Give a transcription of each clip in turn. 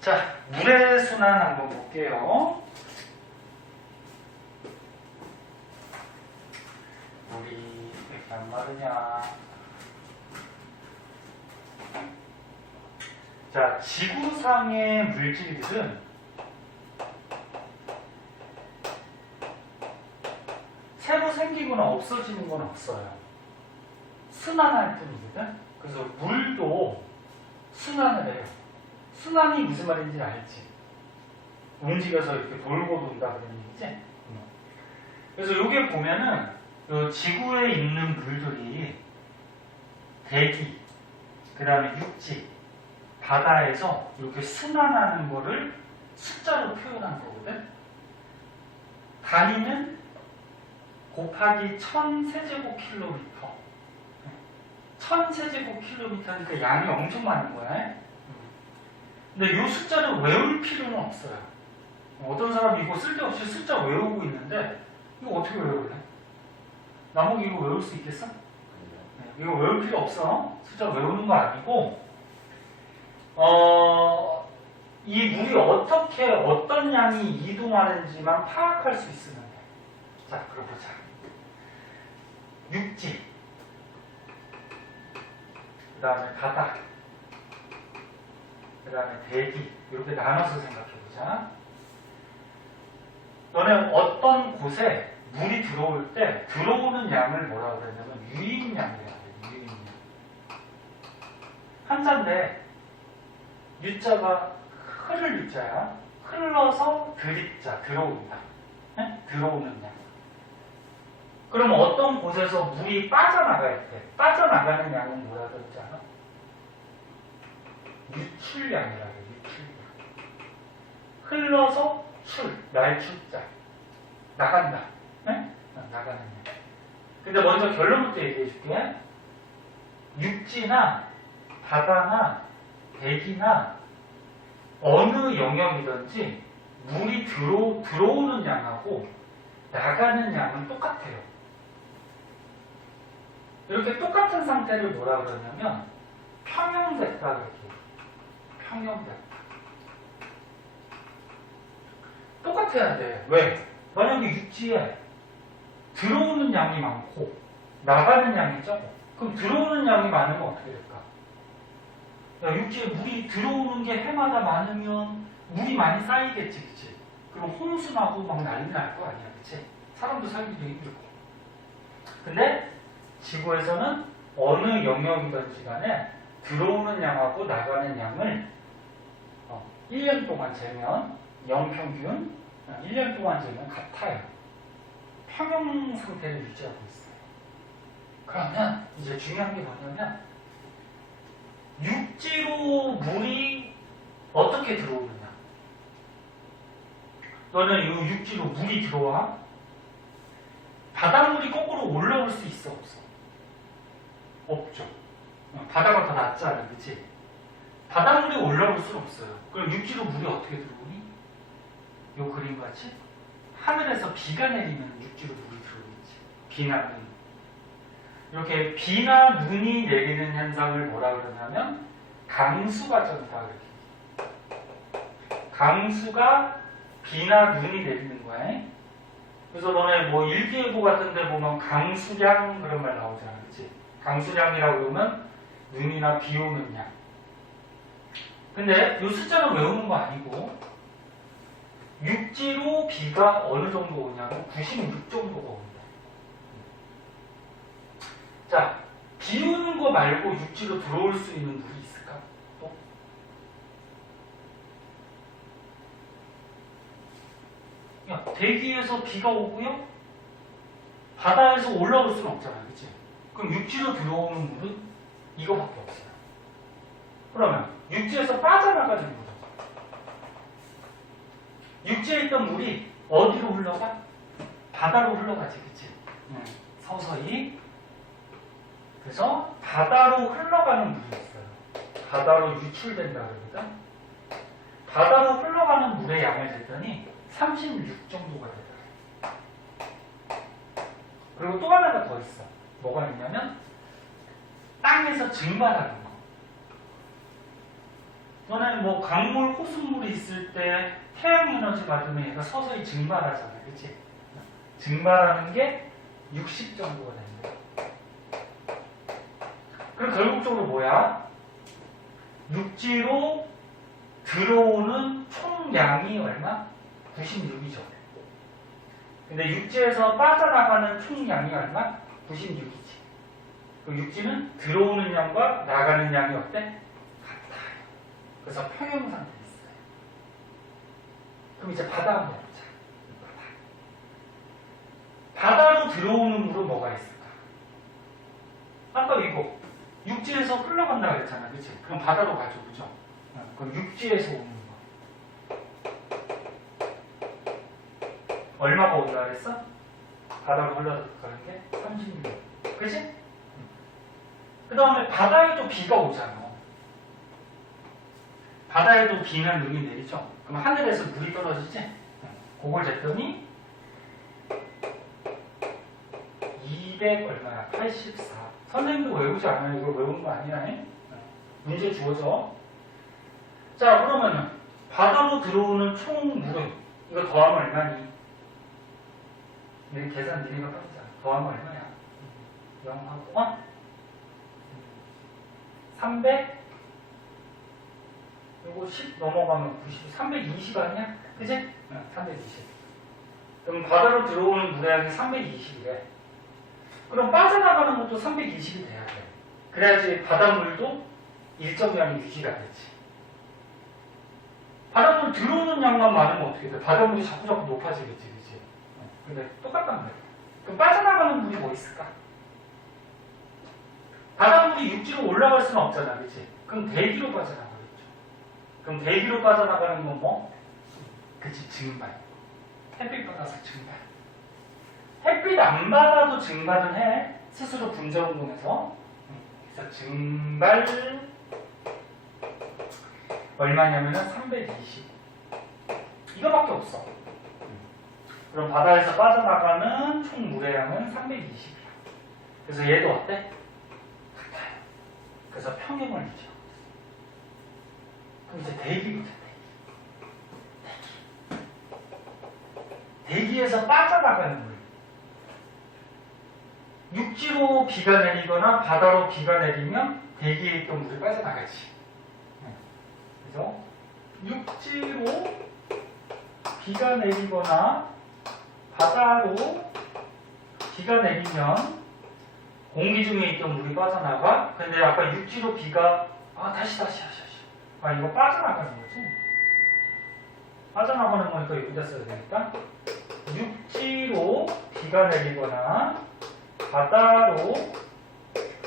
자, 물의 순환 한번 볼게요. 물이 왜 안 마르냐. 자, 지구상의 물질들은 새로 생기거나 없어지는 건 없어요. 순환할 뿐이거든. 그래서 물도 순환을 해요. 순환이 무슨 말인지 알지? 움직여서 이렇게 돌고 돈다 그런 얘기지? 그래서 여기 보면은 요 지구에 있는 물들이 대기, 그 다음에 육지, 바다에서 이렇게 순환하는 거를 숫자로 표현한 거거든. 단위는 곱하기 1000세제곱킬로미터. 1000세제곱킬로미터니까 양이 엄청 많은 거야. 근데 이 숫자를 외울 필요는 없어요. 어떤 사람이 이거 쓸데없이 숫자 외우고 있는데 이거 어떻게 외울래? 나머지 이거 외울 수 있겠어? 이거 외울 필요 없어. 숫자 외우는 거 아니고 이 물이 어떻게 어떤 양이 이동하는지만 파악할 수 있으면 돼. 자, 그럼 보자. 육지, 그 다음에 바다, 그 다음에 대기, 이렇게 나눠서 생각해보자. 너네 어떤 곳에 물이 들어올 때 들어오는 양을 뭐라 그러냐면 유입량이라고 해요. 유입량. 한자인데 유자가 흐를 유자야. 흘러서 들이자, 들어온다. 네? 들어오는 양. 그럼 어떤 곳에서 물이 빠져나갈 때 빠져나가는 양은 뭐라 그러지 않아? 유출량이라고 해요. 유출량. 흘러서 날출자. 나간다. 네? 나가는 양. 근데 먼저 결론부터 얘기해 줄게. 육지나 바다나 대기나 어느 영역이든지 물이 들어오는 양하고 나가는 양은 똑같아요. 이렇게 똑같은 상태를 뭐라 그러냐면 평형됐다 그렇게 해요. 평형됐다. 똑같아야 돼. 왜? 만약에 육지에 들어오는 양이 많고 나가는 양이 적어. 그럼 들어오는 양이 많으면 어떻게 될까? 야, 육지에 물이 들어오는 게 해마다 많으면 물이 많이 쌓이겠지, 그치? 그럼 홍수나고 막 난리 날 거 아니야, 그치? 사람도 살기도 힘들고. 근데 지구에서는 어느 영역이든지 간에 들어오는 양하고 나가는 양을 1년 동안 재면 영평균 1년 동안 재면 같아요. 평형 상태를 유지하고 있어요. 그러면 이제 중요한 게 뭐냐면 육지로 물이 어떻게 들어오느냐. 너는 이 육지로 물이 들어와? 바닷물이 거꾸로 올라올 수 있어, 없어? 없죠. 바다가 더 낫잖아, 그치? 바닷물이 올라올 수는 없어요. 그럼 육지로 물이 어떻게 들어오니? 요 그림 같이 하늘에서 비가 내리면 육지로 물이 들어오겠지. 비나 눈. 이렇게 비나 눈이 내리는 현상을 뭐라 그러냐면 강수과정이다 그렇게. 강수가 비나 눈이 내리는 거야. 그래서 너네 뭐 일기예보 같은 데 보면 강수량 그런 말 나오잖아, 그치? 강수량이라고 그러면 눈이나 비 오는 양. 근데 이 숫자를 외우는 거 아니고 육지로 비가 어느 정도 오냐면 96 정도가 옵니다. 자, 비 오는 거 말고 육지로 들어올 수 있는 물이 있을까? 또? 야, 대기에서 비가 오고요? 바다에서 올라올 수는 없잖아요, 그치? 그럼 육지로 들어오는 물은 이거밖에 없어요. 그러면 육지에서 빠져나가는 물은 육지에 있던 물이 어디로 흘러가? 바다로 흘러가지, 그치? 서서히. 그래서 바다로 흘러가는 물이 있어요. 바다로 유출된다 그러거든. 바다로 흘러가는 물의 양을 쟀더니 36 정도가 되더라고요. 그리고 또 하나가 더 있어. 뭐가 있냐면 땅에서 증발하는 거. 너네 뭐 강물, 호수물이 있을 때 태양 에너지 받으면 얘가 서서히 증발하잖아. 그치? 증발하는 게 60 정도가 된다. 그럼 결국적으로 뭐야? 육지로 들어오는 총량이 얼마? 96이죠. 근데 육지에서 빠져나가는 총량이 얼마? 96이지. 그 육지는 들어오는 양과 나가는 양이 어때? 같아요. 그래서 평형 상태에 있어요. 그럼 이제 바다 한번 해보자. 바다로 들어오는 물은 뭐가 있을까? 아까 이거 육지에서 흘러간다고 했잖아. 그치? 그럼 바다로 가죠. 그죠? 그럼 육지에서 오는 거. 얼마가 온다 그랬어? 바다로 흘러가는 게 36. 그치? 그 다음에 바다에도 비가 오잖아. 바다에도 비는 눈이 내리죠? 그럼 하늘에서 물이 떨어지지? 그걸 쟀더니 200 얼마야? 84. 선생님도 외우지 않아요? 이거 외우는 거 아니라네? 문제 주어져. 자, 그러면은 바다로 들어오는 총 물은 이거 더하면 얼마니? 내 계산 니네가 빠지잖아. 더하면 얼마야? 0하고 300 이거 10 넘어가면 90 320 아니야? 그치? 320. 그럼 바다로 들어오는 물의 양이 320이래. 그럼 빠져나가는 것도 320이 돼야 돼. 그래야지 바닷물도 일정량이 유지가 되지. 바닷물 들어오는 양만 많으면 어떻게 돼? 바닷물이 자꾸 높아지겠지, 그치? 근데 똑같단 말이야. 그럼 빠져나가는 물이 뭐 있을까? 바닷물이 육지로 올라갈 수는 없잖아, 그치? 그럼 대기로 빠져나가겠죠. 그럼 대기로 빠져나가는 건 뭐? 그치, 증발. 햇빛 받아서 증발. 햇빛 안 받아도 증발은 해. 스스로 분자운동해서. 그래서 증발 얼마냐면은 320. 이거밖에 없어. 그럼 바다에서 빠져나가는 총 물의 양은 320이야. 그래서 얘도 어때? 같아요. 그래서 평형을 유지하고 있어. 그럼 이제 대기부터 대기에서 빠져나가는 물. 육지로 비가 내리거나 바다로 비가 내리면 대기에 있던 물이 빠져나가지. 그래서 육지로 비가 내리거나 바다로 비가 내리면 공기 중에 있던 물이 빠져나가. 근데 아까 육지로 비가 다시 이거 빠져나가는 거지. 빠져나가는 거니까 여기다 써야 되니까 육지로 비가 내리거나 바다로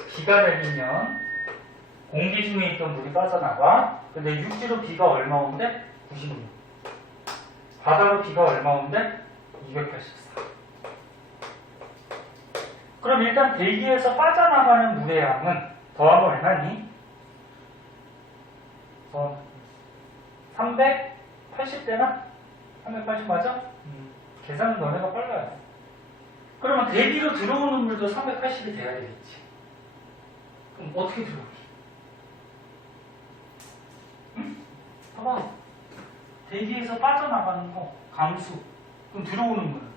비가 내리면 공기 중에 있던 물이 빠져나가. 근데 육지로 비가 얼마 온대? 96. 바다로 비가 얼마 온대? 284. 그럼 일단 대기에서 빠져나가는 물의 양은 더하면 얼마니? 380되나? 380 맞아? 계산은 너네가 빨라요. 그러면 대기로 들어오는 물도 380이 돼야 되겠지. 그럼 어떻게 들어오니? 응? 봐봐. 대기에서 빠져나가는 거, 강수. 그럼 들어오는 물은?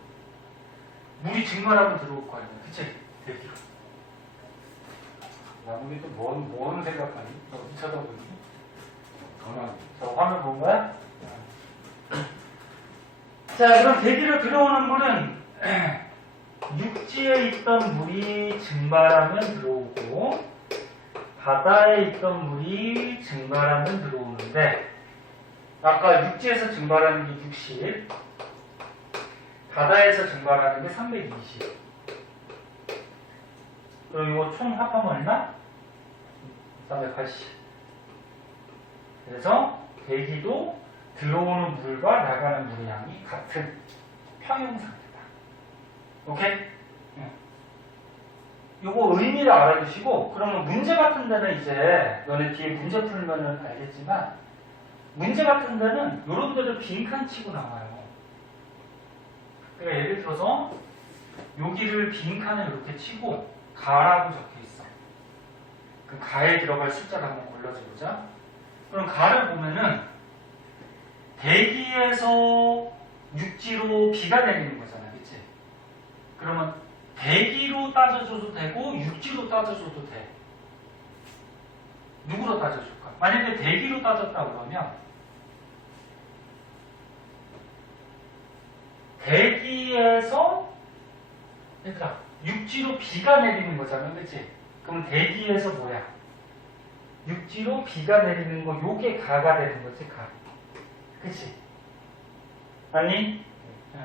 물이 증발하면 들어올 거 아니야. 그치? 대기로. 나무기 또 뭔 생각하니? 너 어디 쳐다보니? 저 화면 본 거야? 자, 그럼 대기로 들어오는 물은 육지에 있던 물이 증발하면 들어오고 바다에 있던 물이 증발하면 들어오는데 아까 육지에서 증발하는 게 60, 바다에서 증발하는 게 320. 그럼 이거 총 합하면 얼마? 380. 그래서 대기도 들어오는 물과 나가는 물의 양이 같은 평형 상태다. 오케이? 요거 의미를 알아두시고, 그러면 문제 같은 데는 이제, 너네 뒤에 문제 풀면은 알겠지만, 문제 같은 데는 여러분들도 빈칸 치고 나와요. 그러니까 예를 들어서, 여기를 빈칸을 이렇게 치고, 가라고 적혀 있어. 그 가에 들어갈 숫자를 한번 골라줘 보자. 그럼 가를 보면은 대기에서 육지로 비가 내리는 거잖아, 그치? 그러면 대기로 따져줘도 되고 육지로 따져줘도 돼. 누구로 따져줄까? 만약에 대기로 따졌다 그러면 대기에서 얘들아 육지로 비가 내리는 거잖아, 그치? 그럼 대기에서 뭐야? 육지로 비가 내리는 거 요게 가가 되는 거지, 가. 그치? 아니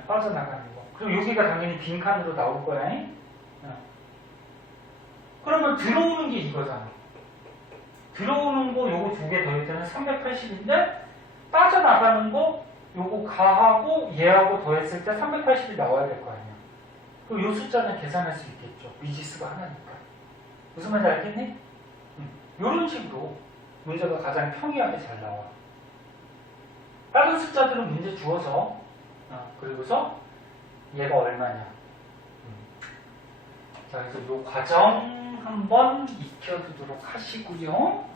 빠져나가는 거. 그럼 여기가 당연히 빈칸으로 나올 거야. 그러면 들어오는 게 이거잖아. 들어오는 거 요거 두 개 더했더니 380인데 빠져나가는 거 요거 가하고 얘하고 더했을 때 380이 나와야 될 거 아니야. 그럼 요 숫자는 계산할 수 있겠죠. 미지수가 하나니까. 무슨 말인지 알겠니? 요런 식으로 문제가 가장 평이하게 잘 나와. 다른 숫자들은 문제 주어서 그리고서 얘가 얼마냐. 자, 그래서 요 과정 한번 익혀두도록 하시고요.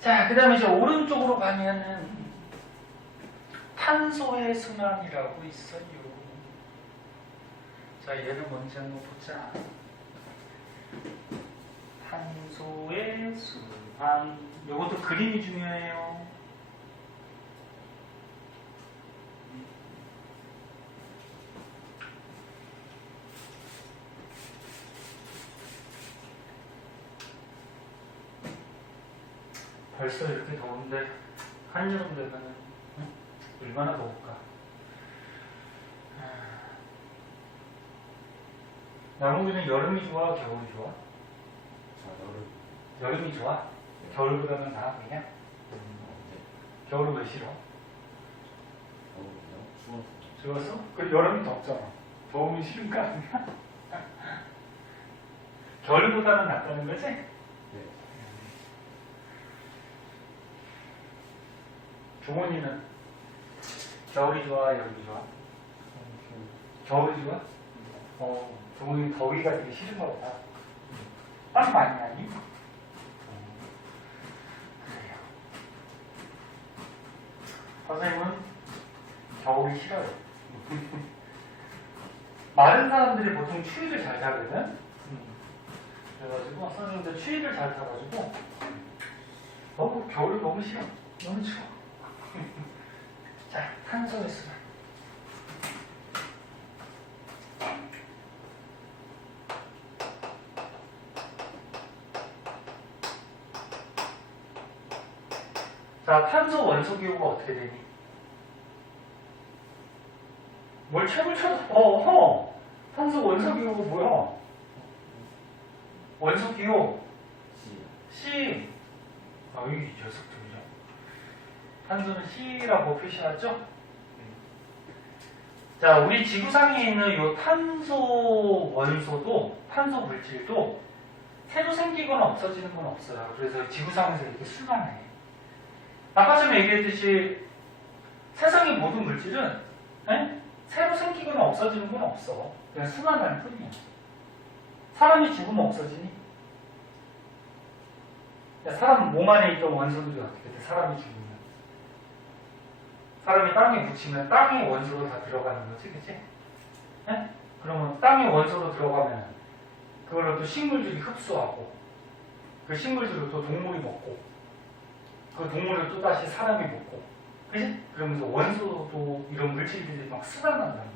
자, 그 다음에 이제 오른쪽으로 가면은 탄소의 순환이라고 있어요. 자, 얘를 먼저 한번 보자. 탄소의 순환. 요것도 그림이 중요해요. 벌써 이렇게 더운데 한여름 되면은 얼마나 더울까? 나무들은 여름이 좋아, 겨울이 좋아? 여름이 좋아? 겨울보다는 나아 그냥? 겨울은 왜 싫어? 추워서? 그 여름이 덥잖아. 더우면 싫은 거 아니야? 겨울보다는 낫다는 거지? 네. 종원이는 겨울이 좋아, 여름이 좋아? 겨울이 좋아? 종원이 더위가 되게 싫은 거보다 땀 많이 나니? 그래요. 선생님은 겨울이 싫어요. 마른 사람들이 보통 추위를 잘 타거든? 그래가지고 선생님들 추위를 잘 타가지고 겨울이 너무 싫어. 너무 추워. 자, 탄소의 수단. 자, 탄소 원소 기호가 어떻게 되니? 뭘 책을 쳐도 탄소 원소 기호가 뭐야? 원소 기호 C. 이 녀석들이죠. 탄소는 C라고 표시하죠? 자, 우리 지구상에 있는 이 탄소 원소도, 탄소 물질도 새로 생기거나 없어지는 건 없어요. 그래서 지구상에서 이렇게 순환해. 아까 전에 얘기했듯이 세상의 모든 물질은 새로 생기거나 없어지는 건 없어. 그냥 순환하는 뿐이야. 사람이 죽으면 없어지니? 사람 몸 안에 있던 원소들이 어떻게 돼? 사람이 죽으면. 사람이 땅에 묻히면 땅의 원소로 다 들어가는 거지, 그치? 그러면 땅의 원소로 들어가면 그걸로 또 식물들이 흡수하고 그 식물들을 또 동물이 먹고 그 동물을 또 다시 사람이 먹고, 그치? 그러면서 원소도 이런 물질들이 막 순환한다는 거야.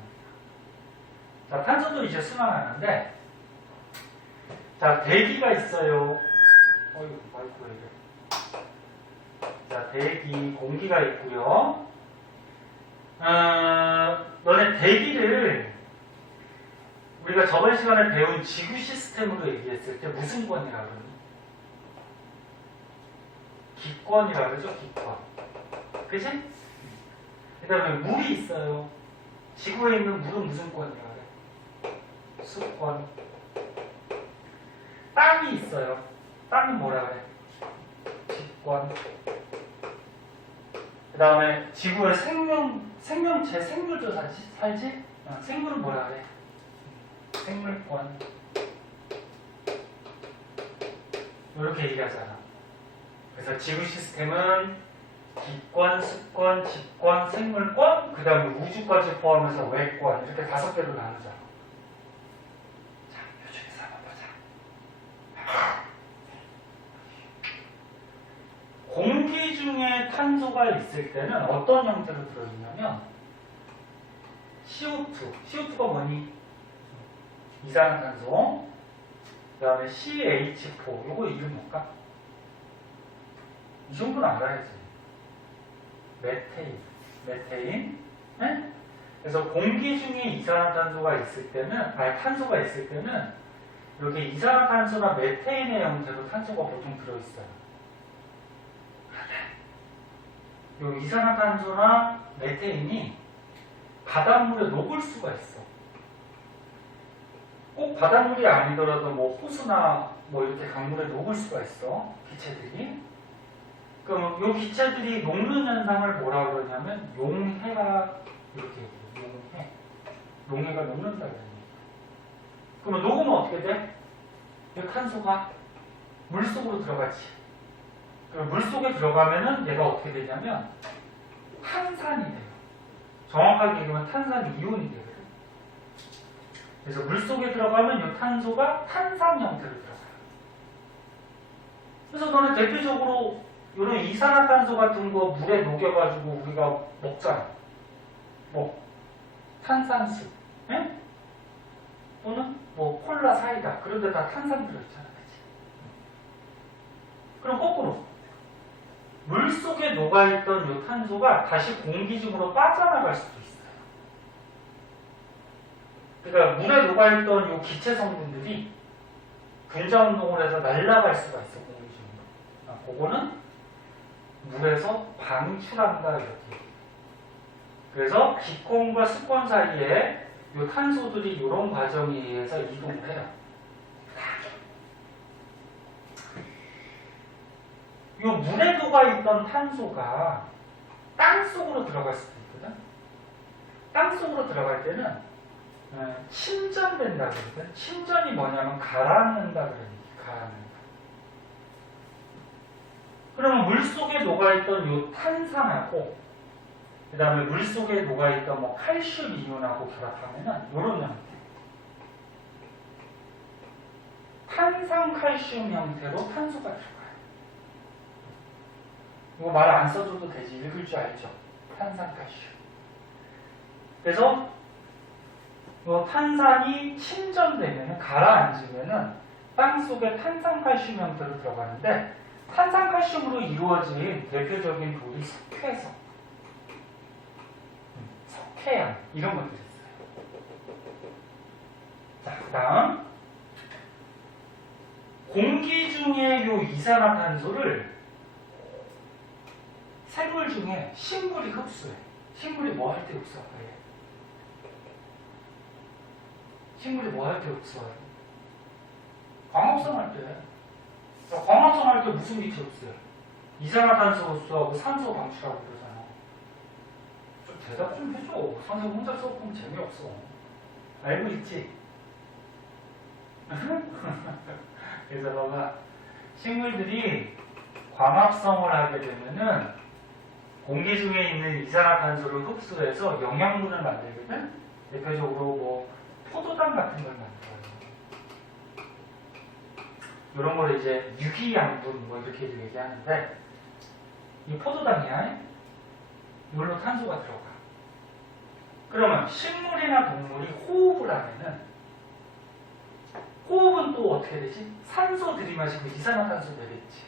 자, 탄소도 이제 순환하는데, 자, 대기가 있어요. 어이구, 마이크 왜 이래. 자, 대기, 공기가 있고요. 너네 대기를 우리가 저번 시간에 배운 지구 시스템으로 얘기했을 때 무슨 권이라 그러니? 기권이라 그러죠, 기권. 그치? 그 다음에 물이 있어요. 지구에 있는 물은 무슨 권이라 그래? 수권. 땅이 있어요. 땅은 뭐라 그래? 직권. 그 다음에 지구에 생명체, 생물도 살지? 생물은 뭐라 그래? 생물권. 이렇게 얘기하잖아. 그래서 지구 시스템은 기권, 수권, 집권, 생물권, 그 다음에 우주까지 포함해서 외권 이렇게 5개로 나누잖아. 자, 이 중에서 한번 보자. 공기 중에 탄소가 있을 때는 어떤 형태로 들어있냐면 CO2가 뭐니? 이산화탄소. 그 다음에 CH4, 요거 이름 뭘까? 이 정도는 알아야지. 메테인. 네? 그래서 공기 중에 이산화탄소가 있을 때는, 탄소가 있을 때는 이렇게 이산화탄소나 메테인의 형태로 탄소가 보통 들어있어요. 이 이산화탄소나 메테인이 바닷물에 녹을 수가 있어. 꼭 바닷물이 아니더라도 뭐 호수나 뭐 이렇게 강물에 녹을 수가 있어. 기체들이. 그럼 이 기체들이 녹는 현상을 뭐라 그러냐면 용해가 이렇게 얘기해요. 용해가 녹는다 그러니. 그러면 녹으면 어떻게 돼? 이 탄소가 물속으로 들어가지. 그럼 물속에 들어가면은 얘가 어떻게 되냐면 탄산이 돼요. 정확하게 얘기하면 탄산 이온이 돼요. 그래서 물속에 들어가면 이 탄소가 탄산 형태로 들어가요. 그래서 너는 대표적으로 이런 이산화탄소 같은 거 물에 녹여가지고 우리가 먹잖아. 뭐 탄산수, 예? 또는 뭐 콜라, 사이다 그런 데 다 탄산 들어있잖아. 그치? 그럼 거꾸로 물속에 녹아있던 이 탄소가 다시 공기 중으로 빠져나갈 수도 있어요. 그러니까 물에 녹아있던 이 기체 성분들이 분자운동을 해서 날아갈 수가 있어, 공기 중으로. 그거는 물에서 방출한다 이렇게. 그래서 기권과 수권 사이에 이 탄소들이 이런 과정에 의해서 이동을 해요. 이 물에 녹아있던 탄소가 땅속으로 들어갈 수도 있거든. 땅속으로 들어갈 때는 침전된다 그러거든. 침전이 뭐냐면 가라앉는다 그러니까. 가라앉는다. 그러면 물속에 녹아있던 이 탄산하고 그 다음에 물속에 녹아있던 뭐 칼슘 이온하고 결합하면은 이런 형태. 탄산칼슘 형태로 탄소가 들어가요. 이거 말 안 써줘도 되지. 읽을 줄 알죠? 탄산칼슘. 그래서 이 탄산이 침전되면 가라앉으면은 땅속에 탄산칼슘 형태로 들어가는데 탄산칼슘으로 이루어진 대표적인 돌이 석회석, 석회암 이런 것들이 있어요. 자, 그 다음 공기 중에 이 이산화탄소를 생물 중에 식물이 흡수해. 식물이 뭐 할 때 흡수할까? 식물이 뭐 할 때 흡수해? 광합성 할 때. 광합성 할 때 무슨 기체 흡수해? 이산화탄소 흡수하고 산소 방출하고 그러잖아. 좀 대답 좀 해줘. 선생님 혼자 수업하면 재미없어. 알고 있지? 그래서 봐봐. 식물들이 광합성을 하게 되면은 공기 중에 있는 이산화탄소를 흡수해서 영양분을 만들거든? 대표적으로 뭐 포도당 같은 걸 만들어요. 이런 걸 이제 유기양분 뭐 이렇게 얘기하는데 이 포도당이야. 이걸로 탄소가 들어가. 그러면 식물이나 동물이 호흡을 하면은 호흡은 또 어떻게 되지? 산소 들이마시고 이산화탄소 내겠지.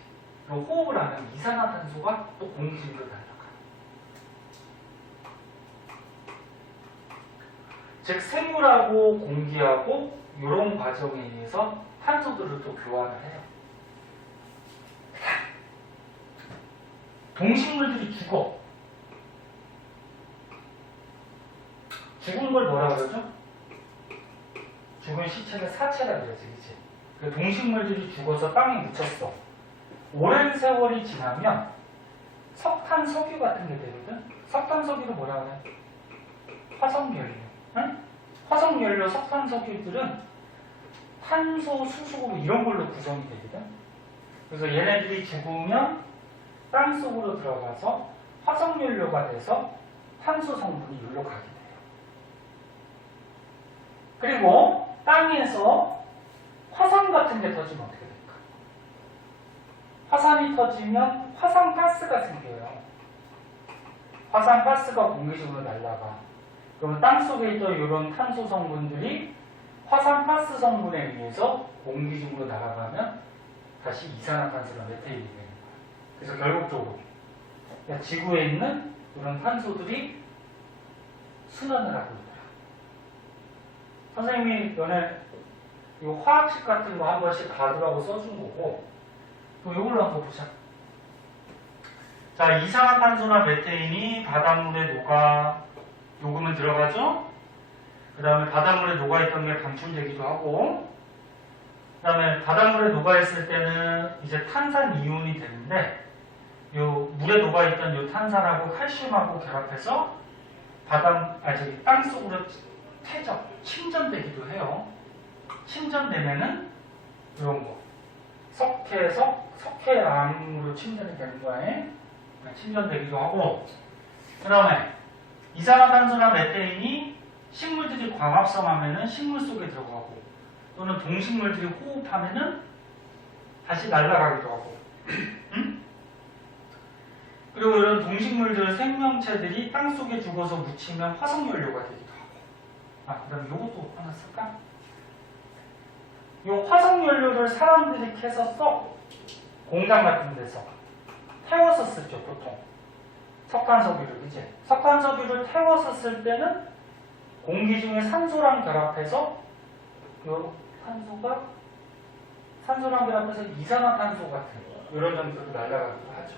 그럼 호흡을 하면 이산화탄소가 또 공기 중으로 날아가. 즉 생물하고 공기하고 이런 과정에 의해서 탄소들을 또 교환을 해요. 동식물들이 죽어. 죽은 걸 뭐라 그러죠? 죽은 시체를 사체라 그러지, 그치? 그 동식물들이 죽어서 땅에 묻혔어. 오랜 세월이 지나면 석탄, 석유 같은 게 되거든? 석탄, 석유를 뭐라 그래? 화석연료. 응? 화석연료, 석탄, 석유들은 탄소, 수소 이런 걸로 구성이 되거든? 그래서 얘네들이 죽으면 땅 속으로 들어가서 화석연료가 돼서 탄소 성분이 여기로 가게 돼요. 그리고 땅에서 화산 같은 게 터지면 어떻게 될까? 화산이 터지면 화산가스가 생겨요. 화산가스가 공기 중으로 날아가. 그러면 땅 속에 있던 이런 탄소 성분들이 화산가스 성분에 의해서 공기 중으로 날아가면 다시 이산화탄소나 메테인이 되는 거예요. 그래서 결국적으로 지구에 있는 이런 탄소들이 순환을 하고 있더라. 선생님이 전에 이 화학식 같은 거 한 번씩 가두라고 써준 거고, 또 이걸로 한번 보자. 자, 이산화탄소나 메테인이 바닷물에 녹으면 들어가죠? 그 다음에 바닷물에 녹아있던 게 방출되기도 하고, 그 다음에 바닷물에 녹아있을 때는 이제 탄산 이온이 되는데, 요 물에 녹아있던 요 탄산하고 칼슘하고 결합해서 땅 속으로 침전되기도 해요. 침전되면은 이런 거 석회암으로 침전이 되는 거에 침전되기도 하고, 그 다음에 이산화탄소나 메테인이 식물들이 광합성하면은 식물 속에 들어가고, 또는 동식물들이 호흡하면은 다시 날아가기도 하고 응? 그리고 이런 동식물들 생명체들이 땅 속에 죽어서 묻히면 화석연료가 되기도 하고. 그 다음에 요것도 하나 쓸까? 요 화석연료를 사람들이 캐서 공장 같은 데서 태워서 쓰죠, 보통. 석탄석유를, 그치? 석탄석유를 태워서 쓸 때는 공기 중에 산소랑 결합해서 요 산소랑 결합해서 이산화탄소 같은 이런 정도로 날아가기도 하죠.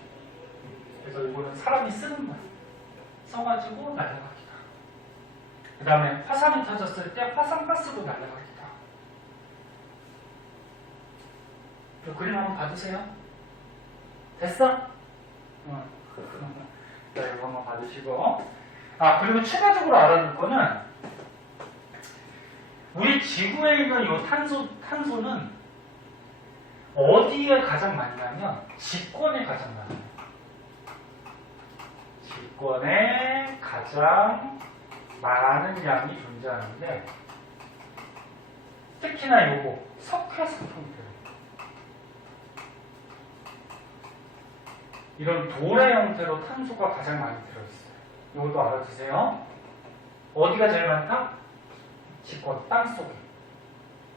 그래서 이거는 사람이 쓰는 거예요. 써가지고 날아가기도 하고. 그 다음에 화산이 터졌을 때 화산가스도 날아가기도 하고. 이 그림 한번 봐주세요. 됐어? 응. 자, 이거 한번 봐주시고. 그리고 추가적으로 알아둘 거는, 우리 지구에 있는 이 탄소는 어디에 가장 많냐면 직권에 가장 많아요. 직권에 가장 많은 양이 존재하는데, 특히나 요거 석회성 형태로 이런 돌의 형태로 탄소가 가장 많이 들어있어요. 이것도 알아두세요. 어디가 제일 많다? 직권, 땅속에.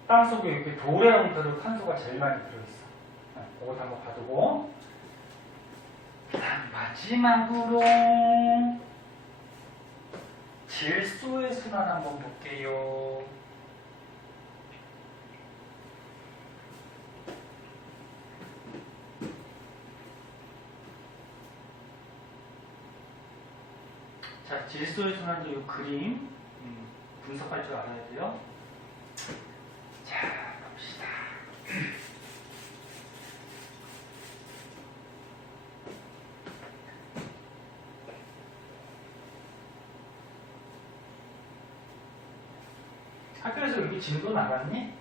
땅속에 이렇게 돌의 형태로 탄소가 제일 많이 들어있어. 이것도 한번 봐두고. 그 다음 마지막으로 질소의 순환 한번 볼게요. 자, 질소의 순환도 이 그림 분석할 줄 알아야 돼요. 자, 봅시다. 학교에서 여기 진도 나갔니?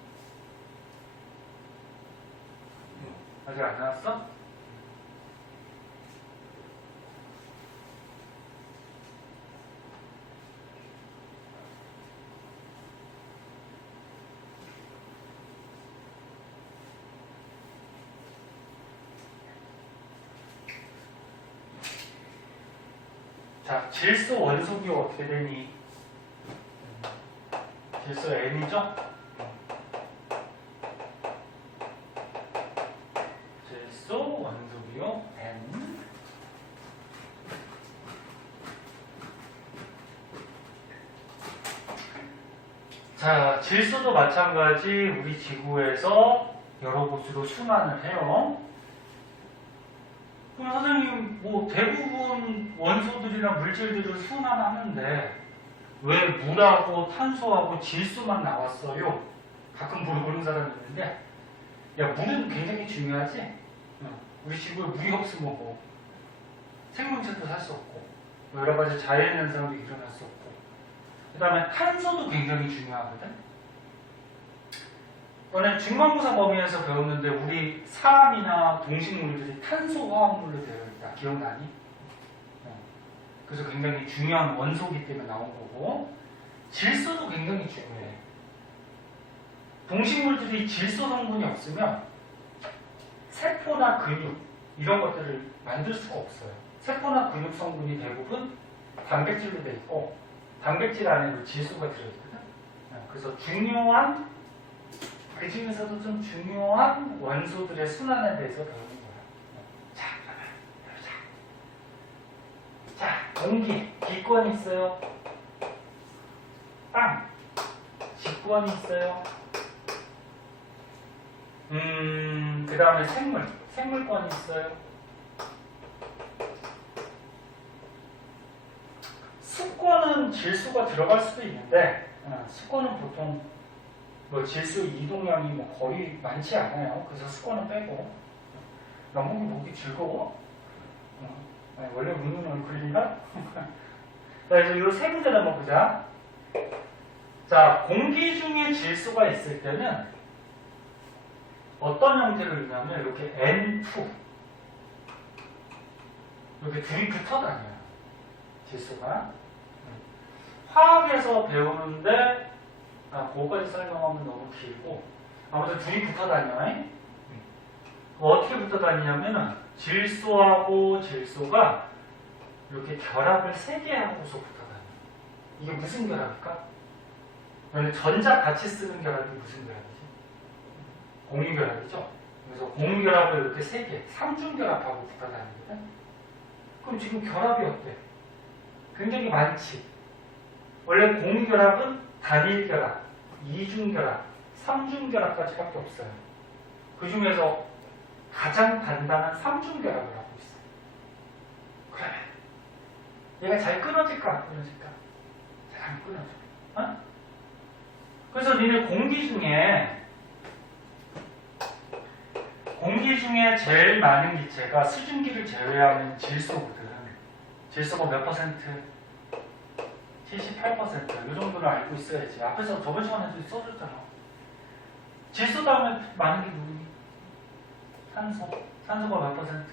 아직 안 나왔어? 자, 질소 원소기호 어떻게 되니? 질소 N이죠? 질소 원소기호 N. 자, 질소도 마찬가지 우리 지구에서 여러 곳으로 순환을 해요. 그럼 선생님, 대부분 원소들이나 물질들을 순환하는데 왜 물하고 탄소하고 질소만 나왔어요? 가끔 물어보는 사람이 있는데, 야, 물은 굉장히 중요하지? 우리 지구에 물이 없으면 생명체도 살 수 없고, 여러 가지 자연현상도 일어날 수 없고, 그 다음에 탄소도 굉장히 중요하거든? 오늘 중간고사 범위에서 배웠는데 우리 사람이나 동식물들이 탄소 화합물로 되어 있다. 기억나니? 그래서 굉장히 중요한 원소이기 때문에 나온 거고 질소도 굉장히 중요해. 동식물들이 질소 성분이 없으면 세포나 근육 이런 것들을 만들 수가 없어요. 세포나 근육 성분이 대부분 단백질로 돼 있고 단백질 안에 질소가 들어있거든. 그래서 중요한 그 중에서도 좀 중요한 원소들의 순환에 대해서 배우는 거야. 자, 그러면 자, 공기, 기권이 있어요. 땅, 직권이 있어요. 그 다음에 생물권이 있어요. 수권은 질소가 들어갈 수도 있는데, 수권은 보통 뭐 질소 이동량이 뭐 거의 많지 않아요. 그래서 수권은 빼고. 너무 보기 즐거워? 원래 웃는 얼굴인가? 그래서 이 세 문제를 한번 보자. 자, 공기 중에 질소가 있을 때는 어떤 형태를 이루냐면 이렇게 N2 이렇게 둘이 붙어 다녀요. 질소가. 화학에서 배우는데 그거까지 설명하면 너무 길고 아무튼 둘이 붙어 다녀요. 어떻게 붙어 다니냐면은 질소하고 질소가 이렇게 결합을 3개 하고서 붙어 다녀요. 이게 무슨 결합일까? 원래 전자 같이 쓰는 결합이 무슨 결합이지? 공유결합이죠. 그래서 공유결합을 이렇게 3개, 삼중결합하고 붙어 다니거든. 그럼 지금 결합이 어때? 굉장히 많지. 원래 공유결합은 단일결합, 이중결합, 삼중결합까지밖에 없어요. 그 중에서 가장 단단한 삼중결합을 하고 있어요. 그러면 얘가 잘 끊어질까 안 끊어질까? 잘 안 끊어져. 어? 그래서 니네 공기 중에 제일 많은 기체가 수증기를 제외하는 질소거든. 질소가 몇 퍼센트? 78%. 이 정도는 알고 있어야지. 앞에서 저번 시간에도 써줬잖아. 질소 다음에 많은 게 누구니? 산소. 산소가 몇 퍼센트?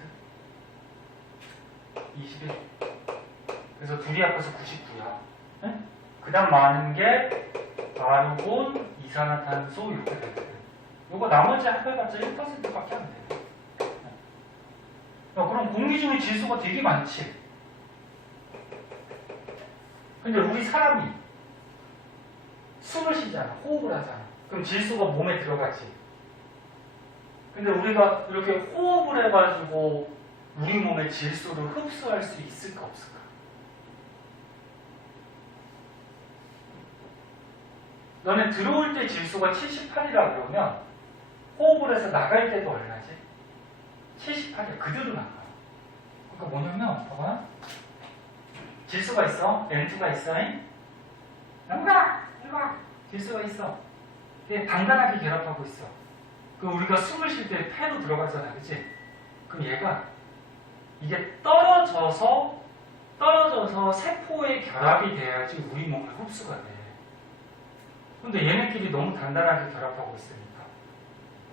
21. 그래서 둘이 합해서 99야. 네? 그 다음 많은 게 아르곤, 이산화탄소 이렇게 되거든. 이거 나머지 합해봤자 1%밖에 안 돼. 그럼 공기 중에 질소가 되게 많지. 근데 우리 사람이 숨을 쉬잖아. 호흡을 하잖아. 그럼 질소가 몸에 들어가지. 근데 우리가 이렇게 호흡을 해가지고 우리 몸에 질소를 흡수할 수 있을까 없을까? 너네 들어올 때 질소가 78이라 그러면 호흡을 해서 나갈 때도 얼마지? 78이야. 그대로 나가. 그러니까 뭐냐면 봐봐. 질소가 있어. N2가 있어. 누가? 질소가 있어. 근데 단단하게 결합하고 있어. 그럼 우리가 숨을 쉴 때 폐로 들어가잖아. 그치? 그럼 얘가 이게 떨어져서 세포에 결합이 돼야지 우리 몸에 흡수가 돼. 근데 얘네끼리 너무 단단하게 결합하고 있으니까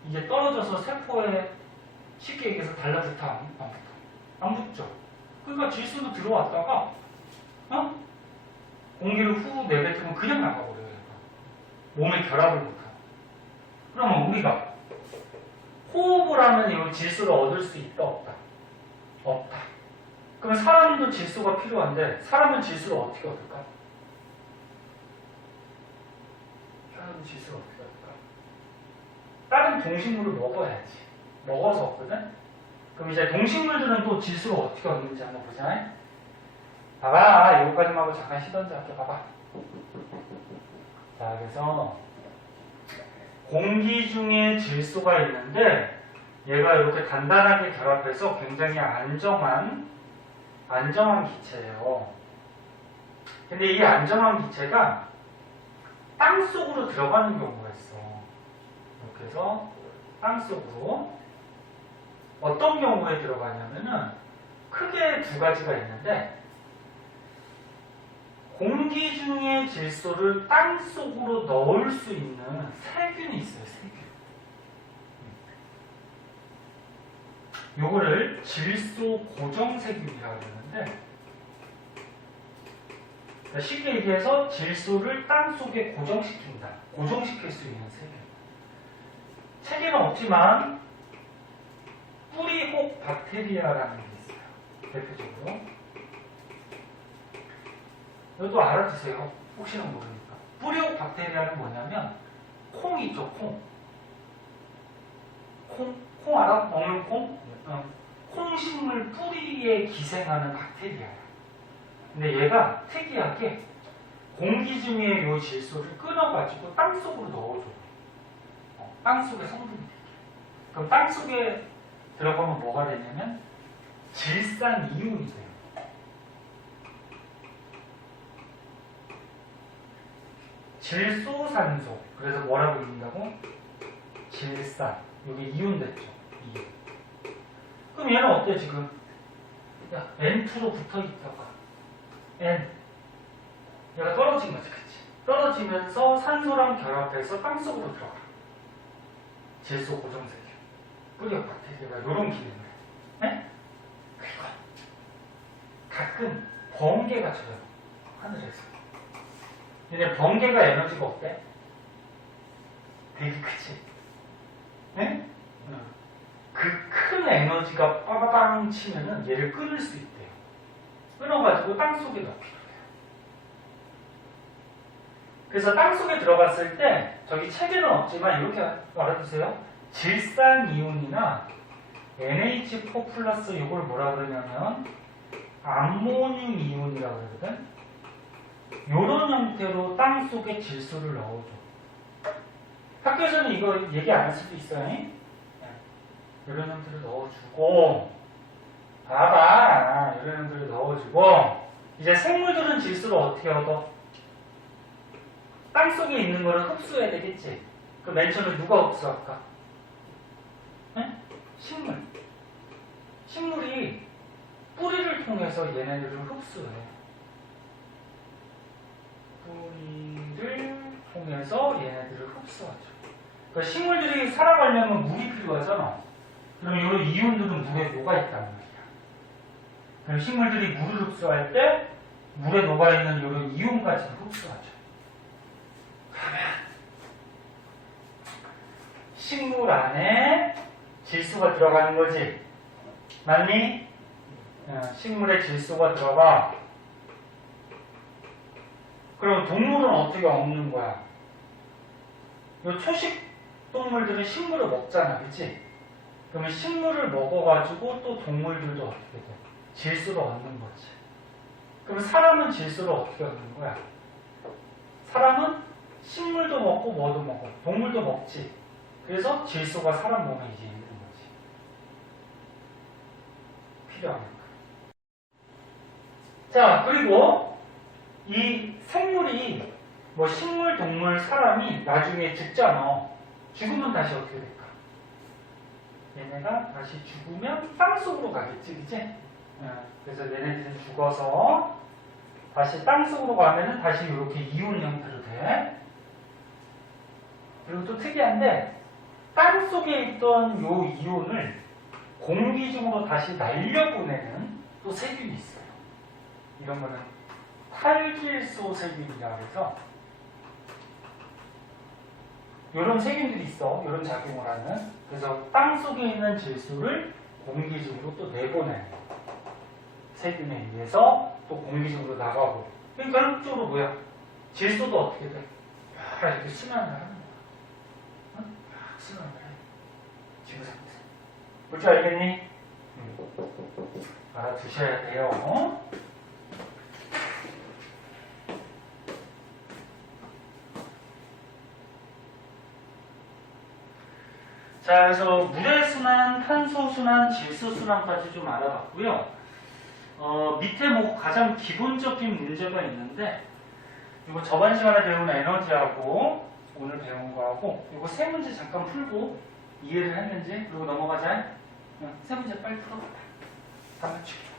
이게 떨어져서 세포에 쉽게 얘기해서 달라붙어 안 붙어? 안 붙죠. 그러니까 질소도 들어왔다가 공기를 후 내뱉으면 그냥 나가버려요. 얘가. 몸에 결합을 못하고. 그러면 우리가 호흡을 하면 이 질소를 얻을 수 있다 없다? 없다. 그러면 사람도 질소가 필요한데 사람은 질소를 어떻게 얻을까? 사람은 질소를 어떻게 얻을까? 다른 동식물을 먹어야지. 먹어서 얻거든? 그럼 이제 동식물들은 또 질소를 어떻게 얻는지 한번 보자. 봐봐. 여기까지만 하고 잠깐 쉬던지 할게. 봐봐. 자, 그래서 공기 중에 질소가 있는데 얘가 이렇게 단단하게 결합해서 굉장히 안정한 기체예요. 근데 이 안정한 기체가 땅속으로 들어가는 경우가 있어. 이렇게 해서 땅속으로 어떤 경우에 들어가냐면은 크게 두 가지가 있는데 공기 중에 질소를 땅속으로 넣을 수 있는 세균이 있어요. 세균. 요거를 질소 고정 세균이라고 그러는데, 그러니까 쉽게 얘기해서 질소를 땅 속에 고정시킨다. 고정시킬 수 있는 세균. 책에는 없지만 뿌리혹 박테리아라는 게 있어요. 대표적으로. 이것도 알아두세요. 혹시나 모르니까. 뿌리혹 박테리아는 뭐냐면 콩 있죠, 콩. 콩 알아? 먹는 콩? 콩식물 뿌리에 기생하는 박테리아야. 근데 얘가 특이하게 공기 중에 요 질소를 끊어가지고 땅 속으로 넣어줘. 땅 속에 성분이 되게. 그럼 땅 속에 들어가면 뭐가 되냐면 질산이온이 돼요. 질소산소. 그래서 뭐라고 읽는다고? 질산. 여기 이온 됐죠. 이온. 그럼 얘는 어때 지금? 야, N2로 붙어 있다가 N. 얘가 떨어진 거지, 그치? 떨어지면서 산소랑 결합해서 땅 속으로 들어가. 질소 고정세균. 뿌리역 박테리아가 이런 기능을. 네? 그리고 가끔 번개가 쳐요. 하늘에서. 근데 번개가 에너지가 어때? 되게 크지? 네? 그 큰 에너지가 빠바방 치면은 얘를 끊을 수 있대요. 끊어가지고 땅 속에 넣기로 해요. 그래서 땅 속에 들어갔을 때, 저기 책에는 없지만 이렇게 알아두세요. 질산이온이나 NH4 플러스 이걸 뭐라 그러냐면 암모늄 이온이라고 그러거든. 요런 형태로 땅 속에 질소를 넣어줘. 학교에서는 이거 얘기 안 할 수도 있어요. 이런 형태를 넣어주고, 봐봐. 이런 형태를 넣어주고, 이제 생물들은 질소를 어떻게 얻어? 땅 속에 있는 거를 흡수해야 되겠지. 그럼 맨 처음에 누가 흡수할까? 네? 식물. 식물이 뿌리를 통해서 얘네들을 흡수해. 뿌리를 통해서 얘네들을 흡수하죠. 그러니까 식물들이 살아가려면 물이 필요하잖아. 그럼 이런 이온들은 물에 녹아있단 말이야. 그럼 식물들이 물을 흡수할 때 물에 녹아있는 이런 이온까지도 흡수하죠. 그러면 식물 안에 질소가 들어가는 거지. 맞니? 식물에 질소가 들어가. 그럼 동물은 어떻게 얻는 거야? 이 초식 동물들은 식물을 먹잖아, 그치? 그러면 식물을 먹어가지고 또 동물들도 어떻게 돼? 질소를 얻는 거지. 그럼 사람은 질소를 어떻게 얻는 거야? 사람은 식물도 먹고 뭐도 먹어. 동물도 먹지. 그래서 질소가 사람 몸에 이제 있는 거지. 필요하니까. 자, 그리고 이 생물이 뭐 식물, 동물, 사람이 나중에 죽잖아. 죽으면 다시 어떻게 될까? 얘네가 다시 죽으면 땅속으로 가겠지, 그치? 그래서 얘네들은 죽어서 다시 땅속으로 가면은 다시 이렇게 이온 형태로 돼. 그리고 또 특이한데, 땅속에 있던 요 이온을 공기 중으로 다시 날려보내는 또 세균이 있어요. 이런 거는 탈질소 세균이라고 해서 이런 세균들이 있어. 이런 작용을 하는. 그래서 땅 속에 있는 질소를 공기 중으로 또 내보내는 세균에 의해서 또 공기 중으로 나가고. 그러니까 결국적으로 뭐야? 질소도 어떻게 돼? 이렇게 순환을 하는 거야. 순환을 해. 지구상에서. 볼 줄 알겠니? 알아두셔야 돼요. 자, 그래서 물의 순환, 탄소 순환, 질소 순환까지 좀 알아봤고요. 밑에 뭐 가장 기본적인 문제가 있는데, 이거 저번 시간에 배운 에너지하고 오늘 배운 거하고 이거 세 문제 잠깐 풀고 이해를 했는지 그리고 넘어가자. 세 문제 빨리 풀어봐. 다 맞추고.